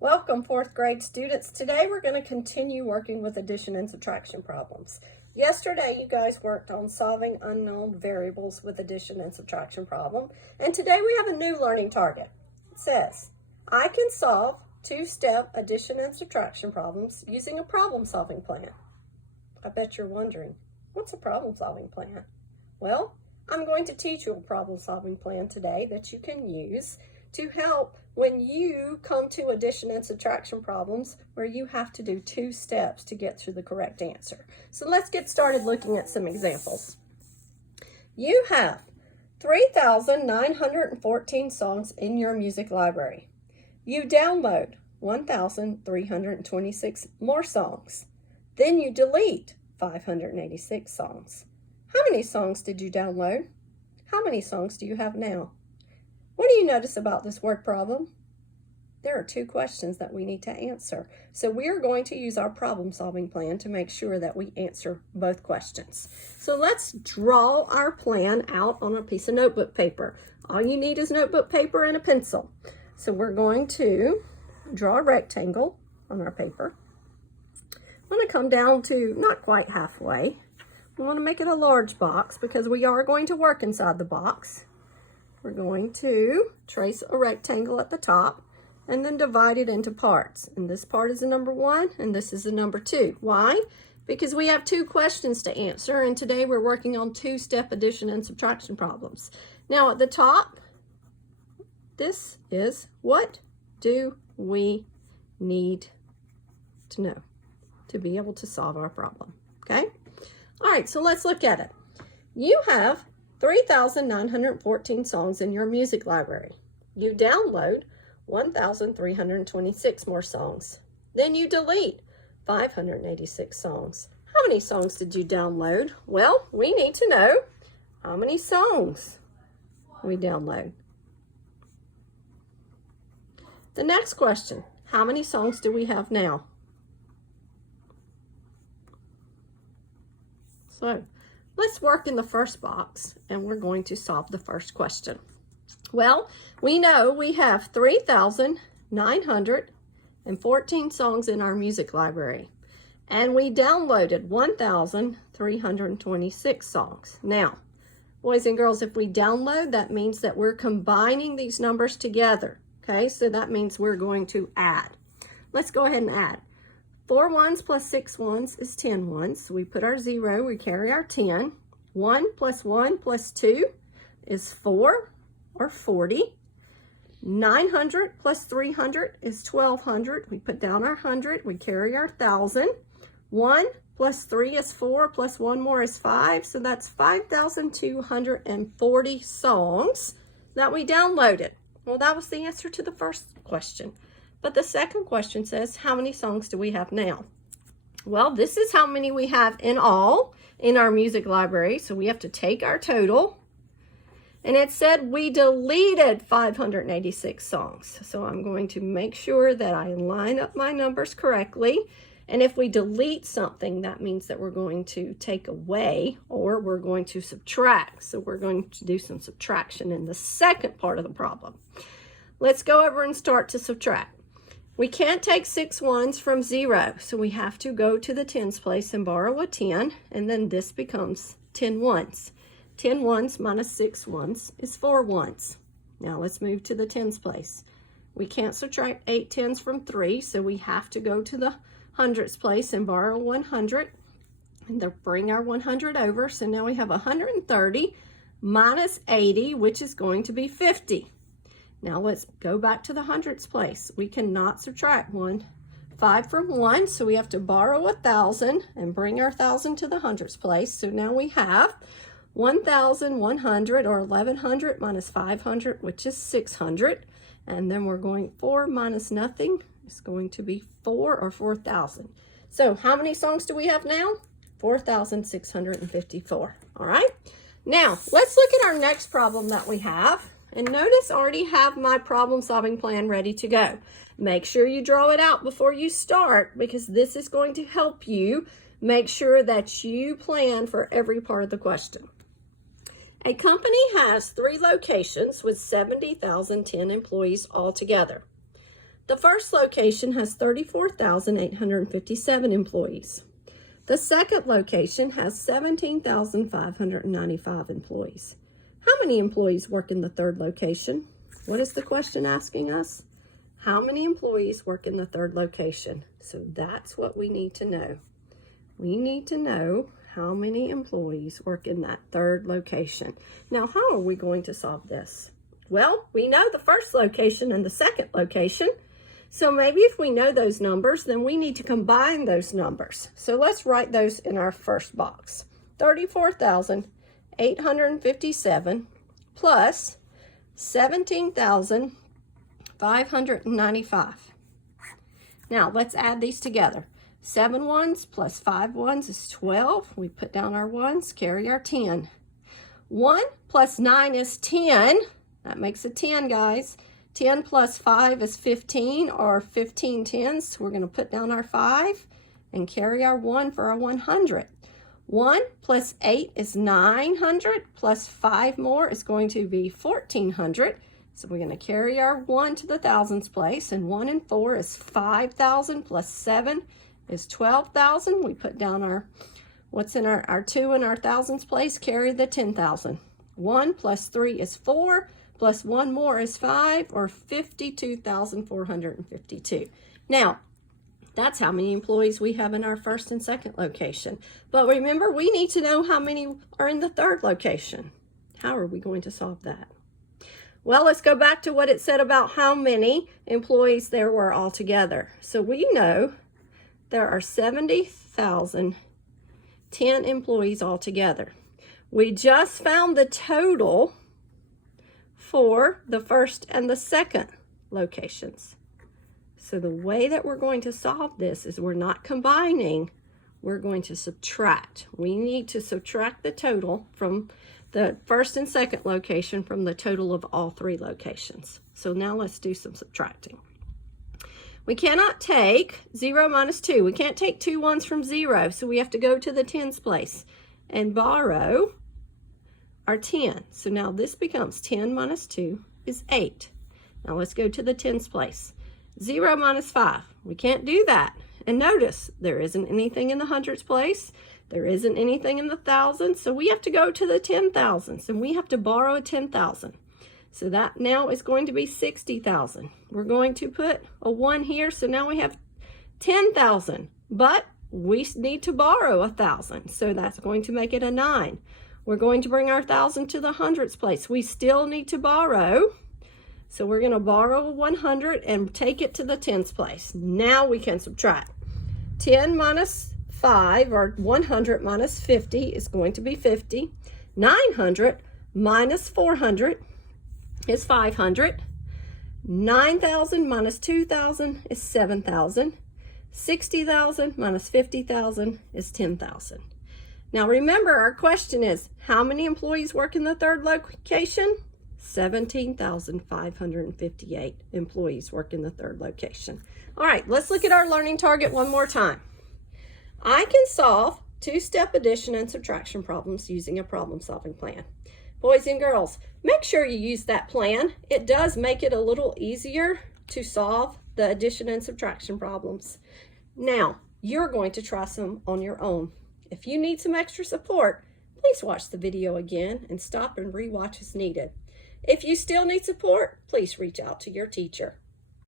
Welcome, fourth grade students. Today we're going to continue working with addition and subtraction problems. Yesterday you guys worked on solving unknown variables with addition and subtraction problem, and today we have a new learning target. It says, I can solve two-step addition and subtraction problems using a problem-solving plan. I bet you're wondering, what's a problem-solving plan? Well, I'm going to teach you a problem-solving plan today that you can use to help when you come to addition and subtraction problems where you have to do two steps to get to the correct answer. So let's get started looking at some examples. You have 3,914 songs in your music library. You download 1,326 more songs. Then you delete 586 songs. How many songs did you download? How many songs do you have now? What do you notice about this word problem? There are two questions that we need to answer. So we are going to use our problem-solving plan to make sure that we answer both questions. So let's draw our plan out on a piece of notebook paper. All you need is notebook paper and a pencil. So we're going to draw a rectangle on our paper. I'm going to come down to not quite halfway. We want to make it a large box because we are going to work inside the box. We're going to trace a rectangle at the top and then divide it into parts. And this part is a number 1 and this is a number 2. Why? Because we have two questions to answer, and today we're working on two-step addition and subtraction problems. Now at the top, this is what do we need to know to be able to solve our problem, okay? All right, so let's look at it. You have 3,914 songs in your music library. You download 1,326 more songs. Then you delete 586 songs. How many songs did you download? Well, we need to know how many songs we download. The next question, how many songs do we have now? So let's work in the first box and we're going to solve the first question. Well, we know we have 3,914 songs in our music library and we downloaded 1,326 songs. Now, boys and girls, if we download, that means that we're combining these numbers together. Okay, so that means we're going to add. Let's go ahead and add. 4 ones plus 6 ones is 10 ones. So we put our 0, we carry our 10. 1 plus 1 plus 2 is 4 or 40. 900 plus 300 is 1,200. We put down our 100, we carry our 1,000. 1 plus 3 is 4, plus 1 more is 5. So that's 5,240 songs that we downloaded. Well, that was the answer to the first question. But the second question says, how many songs do we have now? Well, this is how many we have in all in our music library. So we have to take our total. And it said we deleted 586 songs. So I'm going to make sure that I line up my numbers correctly. And if we delete something, that means that we're going to take away or we're going to subtract. So we're going to do some subtraction in the second part of the problem. Let's go over and start to subtract. We can't take 6 ones from 0, so we have to go to the tens place and borrow a 10, and then this becomes 10 ones. 10 ones minus 6 ones is 4 ones. Now let's move to the tens place. We can't subtract 8 tens from 3, so we have to go to the hundreds place and borrow 100, and then bring our 100 over. So now we have 130 minus 80, which is going to be 50. Now let's go back to the hundreds place. We cannot subtract 5 from 1, so we have to borrow 1,000 and bring our 1,000 to the hundreds place. So now we have 1,100 or 1,100 minus 500, which is 600. And then we're going 4 minus nothing is going to be 4 or 4,000. So how many songs do we have now? 4,654. All right. Now let's look at our next problem that we have. And notice I already have my problem-solving plan ready to go. Make sure you draw it out before you start because this is going to help you make sure that you plan for every part of the question. A company has 3 locations with 70,010 employees altogether. The first location has 34,857 employees. The second location has 17,595 employees. How many employees work in the third location? What is the question asking us? How many employees work in the third location? So that's what we need to know. We need to know how many employees work in that third location. Now, how are we going to solve this? Well, we know the first location and the second location. So maybe if we know those numbers, then we need to combine those numbers. So let's write those in our first box. 34,857 plus 17,595. Now let's add these together. 7 ones plus 5 ones is 12. We put down our ones, carry our 10. 1 plus 9 is 10. That makes a 10, guys. 10 plus 5 is 15, or 15 tenths. We're going to put down our 5 and carry our 1 for our 100. 1 plus 8 is 900, plus 5 more is going to be 1,400. So we're going to carry our 1 to the thousands place, and 1 and 4 is 5,000, plus 7 is 12,000. We put down our, what's in our 2 in our thousands place, carry the 10,000. 1 plus 3 is 4. Plus 1 more is 5, or 52,452. Now, that's how many employees we have in our first and second location. But remember, we need to know how many are in the third location. How are we going to solve that? Well, let's go back to what it said about how many employees there were altogether. So we know there are 70,010 employees altogether. We just found the total for the first and the second locations. So the way that we're going to solve this is we're not combining, we're going to subtract. We need to subtract the total from the first and second location from the total of all 3 locations. So now let's do some subtracting. We cannot take 0 minus 2. We can't take 2 ones from 0, so we have to go to the tens place and borrow our 10. So now this becomes 10 minus 2 is 8. Now let's go to the tens place. 0 minus 5. We can't do that. And notice, there isn't anything in the hundreds place. There isn't anything in the thousands. So we have to go to the 10,000s, and we have to borrow a 10,000. So that now is going to be 60,000. We're going to put a 1 here. So now we have 10,000. But we need to borrow 1,000. So that's going to make it a 9. We're going to bring our 1,000 to the hundreds place. We still need to borrow. So we're going to borrow 100 and take it to the tens place. Now we can subtract. 10 minus 5, or 100 minus 50 is going to be 50. 900 minus 400 is 500. 9,000 minus 2,000 is 7,000. 60,000 minus 50,000 is 10,000. Now remember, our question is, how many employees work in the third location? 17,558 employees work in the third location. All right, let's look at our learning target one more time. I can solve 2-step addition and subtraction problems using a problem-solving plan. Boys and girls, make sure you use that plan. It does make it a little easier to solve the addition and subtraction problems. Now, you're going to try some on your own. If you need some extra support, please watch the video again and stop and re-watch as needed. If you still need support, please reach out to your teacher.